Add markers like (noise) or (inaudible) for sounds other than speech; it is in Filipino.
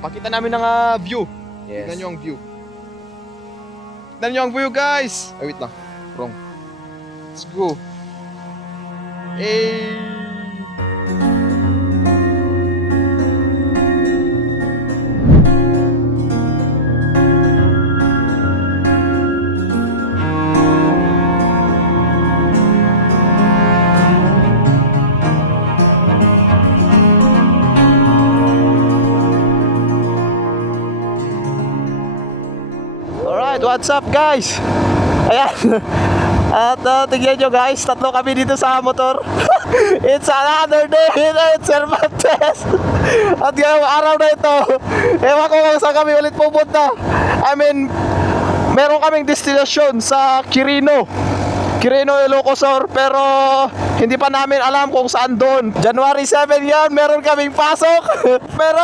Papakita namin ng ah, view. Yes. Tignan nyo ang view. Tignan nyo ang view, guys! Ay, wait lang. Wrong. Let's go. Eh... Alright, what's up guys? Ayan. (laughs) At uh, tignan nyo guys, tatlo kami dito sa motor. (laughs) It's another day in Cervantes. (laughs) At ngayong araw na ito, ewan ko kung saan kami ulit pupunta. I mean, meron kaming destination sa Quirino. Quirino, Ilocosur, pero hindi pa namin alam kung saan doon. January 7 yan, meron kaming pasok. pero